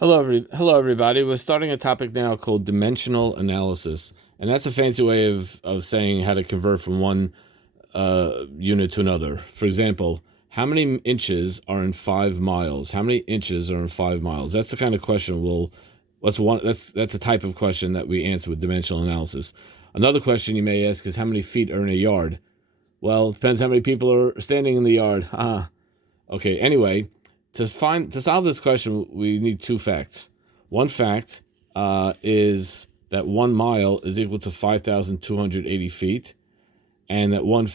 Hello, everybody. We're starting a topic now called dimensional analysis, and that's a fancy way of saying how to convert from one unit to another. For example, how many inches are in 5 miles? How many inches are in 5 miles? That's the kind of question that's a type of question that we answer with dimensional analysis. Another question you may ask is how many feet are in a yard? Well, it depends how many people are standing in the yard. Okay, anyway, to solve this question, we need two facts. One fact is that 1 mile is equal to 5,280 feet, and that one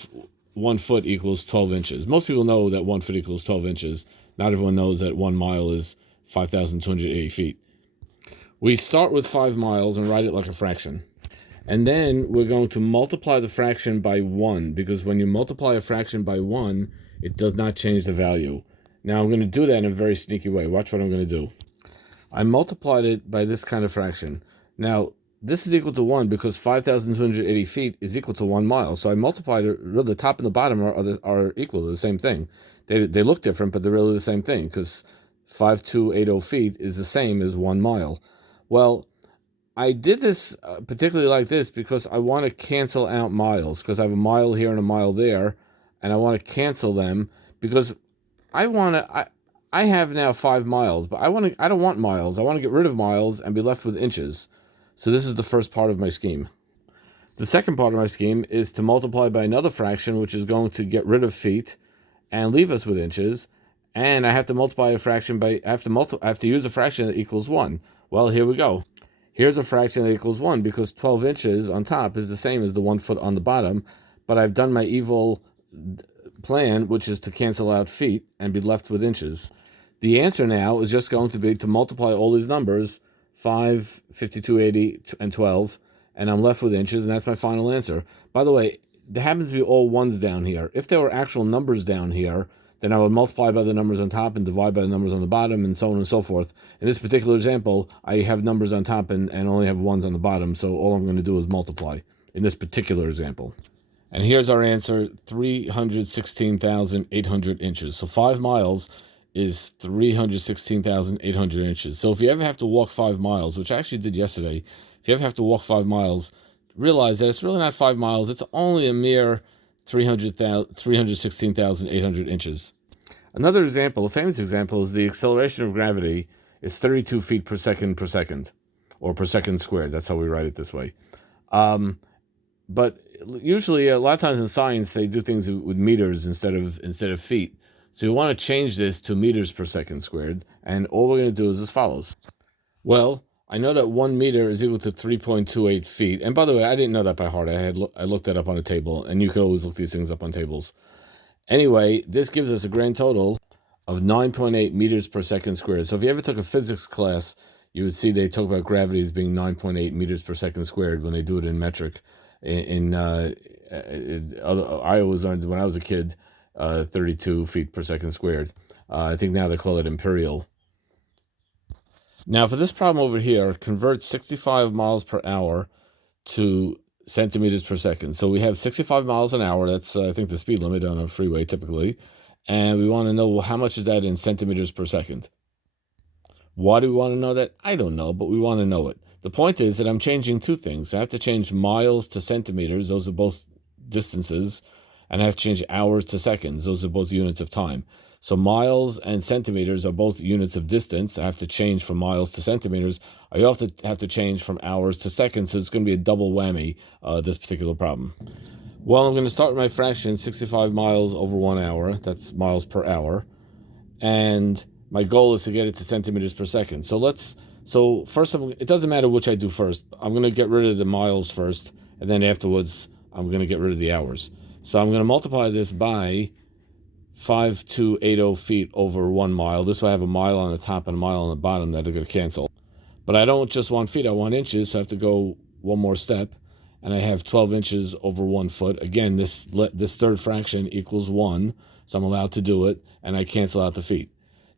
foot equals 12 inches. Most people know that 1 foot equals 12 inches. Not everyone knows that 1 mile is 5,280 feet. We start with 5 miles and write it like a fraction. And then we're going to multiply the fraction by 1, because when you multiply a fraction by 1, it does not change the value. Now I'm going to do that in a very sneaky way. Watch what I'm going to do. I multiplied it by this kind of fraction. Now, this is equal to 1 because 5,280 feet is equal to 1 mile. So I multiplied it. Really, the top and the bottom are equal to the same thing. They look different, but they're really the same thing because 5,280 feet is the same as 1 mile. Well, I did this particularly like this because I want to cancel out miles, because I have a mile here and a mile there, and I want to cancel them because I have now 5 miles, but I don't want miles. I want to get rid of miles and be left with inches. So this is the first part of my scheme. The second part of my scheme is to multiply by another fraction, which is going to get rid of feet and leave us with inches. And I have to multiply a fraction by I have to use a fraction that equals 1. Well, here we go. Here's a fraction that equals 1 because 12 inches on top is the same as the 1 foot on the bottom, but I've done my evil plan, which is to cancel out feet and be left with inches. The answer now is just going to be to multiply all these numbers, 5, 5280, and 12, and I'm left with inches, and that's my final answer. By the way, there happens to be all ones down here. If there were actual numbers down here, then I would multiply by the numbers on top and divide by the numbers on the bottom, and so on and so forth. In this particular example, I have numbers on top and only have ones on the bottom, so all I'm going to do is multiply in this particular example. And here's our answer, 316,800 inches. So 5 miles is 316,800 inches. So if you ever have to walk 5 miles, which I actually did yesterday, if you ever have to walk 5 miles, realize that it's really not 5 miles. It's only a mere 316,800 inches. Another example, a famous example, is the acceleration of gravity is 32 feet per second, or per second squared. That's how we write it this way. But usually, a lot of times in science, they do things with meters instead of feet. So you want to change this to meters per second squared, and all we're going to do is as follows. Well, I know that 1 meter is equal to 3.28 feet. And by the way, I didn't know that by heart. I looked that up on a table, and you could always look these things up on tables. Anyway, this gives us a grand total of 9.8 meters per second squared. So if you ever took a physics class, you would see they talk about gravity as being 9.8 meters per second squared when they do it in metric. I always learned when I was a kid, 32 feet per second squared. I think now they call it imperial. Now, for this problem over here, convert 65 miles per hour to centimeters per second. So we have 65 miles an hour. That's, I think, the speed limit on a freeway typically. And we want to know how much is that in centimeters per second. Why do we want to know that? I don't know, but we want to know it. The point is that I'm changing two things. I have to change miles to centimeters. Those are both distances. And I have to change hours to seconds. Those are both units of time. So miles and centimeters are both units of distance. I have to change from miles to centimeters. I also have to change from hours to seconds. So it's going to be a double whammy, this particular problem. Well, I'm going to start with my fraction, 65 miles over 1 hour. That's miles per hour. And my goal is to get it to centimeters per second. So first, it doesn't matter which I do first. I'm going to get rid of the miles first, and then afterwards, I'm going to get rid of the hours. So I'm going to multiply this by 5,280 feet over 1 mile. This way I have a mile on the top and a mile on the bottom that are going to cancel. But I don't just want feet, I want inches, so I have to go one more step. And I have 12 inches over 1 foot. Again, this third fraction equals 1, so I'm allowed to do it, and I cancel out the feet.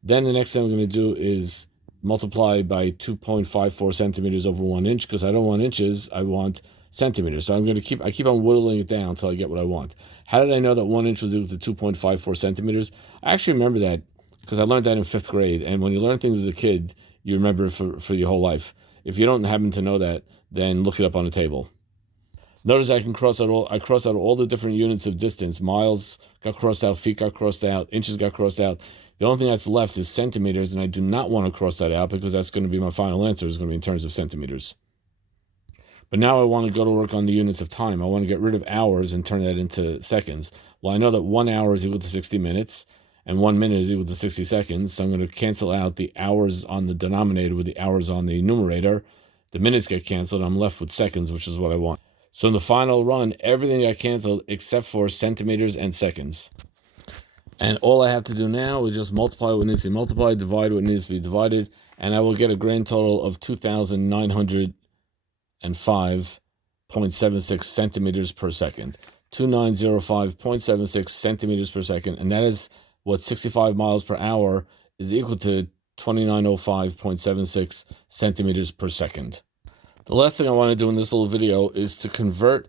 Then the next thing I'm going to do is multiply by 2.54 centimeters over 1 inch, because I don't want inches, I want centimeters. So I keep on whittling it down until I get what I want. How did I know that 1 inch was equal to 2.54 centimeters? I actually remember that because I learned that in 5th grade. And when you learn things as a kid, you remember it for your whole life. If you don't happen to know that, then look it up on the table. Notice I cross out all the different units of distance. Miles got crossed out, feet got crossed out, inches got crossed out. The only thing that's left is centimeters, and I do not want to cross that out because that's going to be my final answer. Is going to be in terms of centimeters. But now I want to go to work on the units of time. I want to get rid of hours and turn that into seconds. Well, I know that 1 hour is equal to 60 minutes, and 1 minute is equal to 60 seconds. So I'm going to cancel out the hours on the denominator with the hours on the numerator. The minutes get canceled. I'm left with seconds, which is what I want. So in the final run, everything got canceled except for centimeters and seconds. And all I have to do now is just multiply what needs to be multiplied, divide what needs to be divided, and I will get a grand total of 2,905.76 centimeters per second. 2,905.76 centimeters per second, and that is what 65 miles per hour is equal to 2,905.76 centimeters per second. The last thing I want to do in this little video is to convert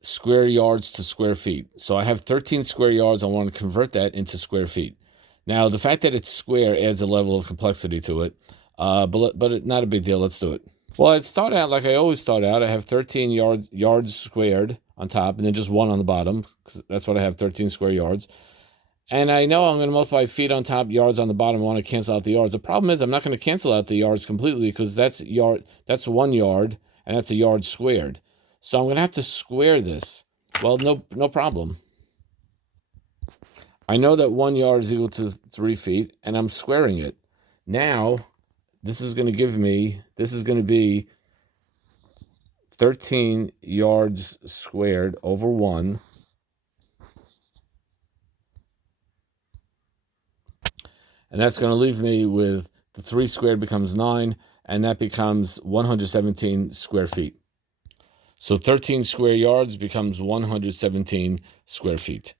square yards to square feet. So I have 13 square yards. I want to convert that into square feet. Now, the fact that it's square adds a level of complexity to it, but not a big deal. Let's do it. Well, I'd start out like I always start out. I have 13 yards squared on top, and then just 1 on the bottom, because that's what I have, 13 square yards. And I know I'm going to multiply feet on top, yards on the bottom. I want to cancel out the yards. The problem is I'm not going to cancel out the yards completely because that's 1 yard, and that's a yard squared. So I'm going to have to square this. Well, no problem. I know that 1 yard is equal to 3 feet, and I'm squaring it. Now, this is going to be 13 yards squared over 1. And that's going to leave me with the 3 squared becomes 9, and that becomes 117 square feet. So 13 square yards becomes 117 square feet.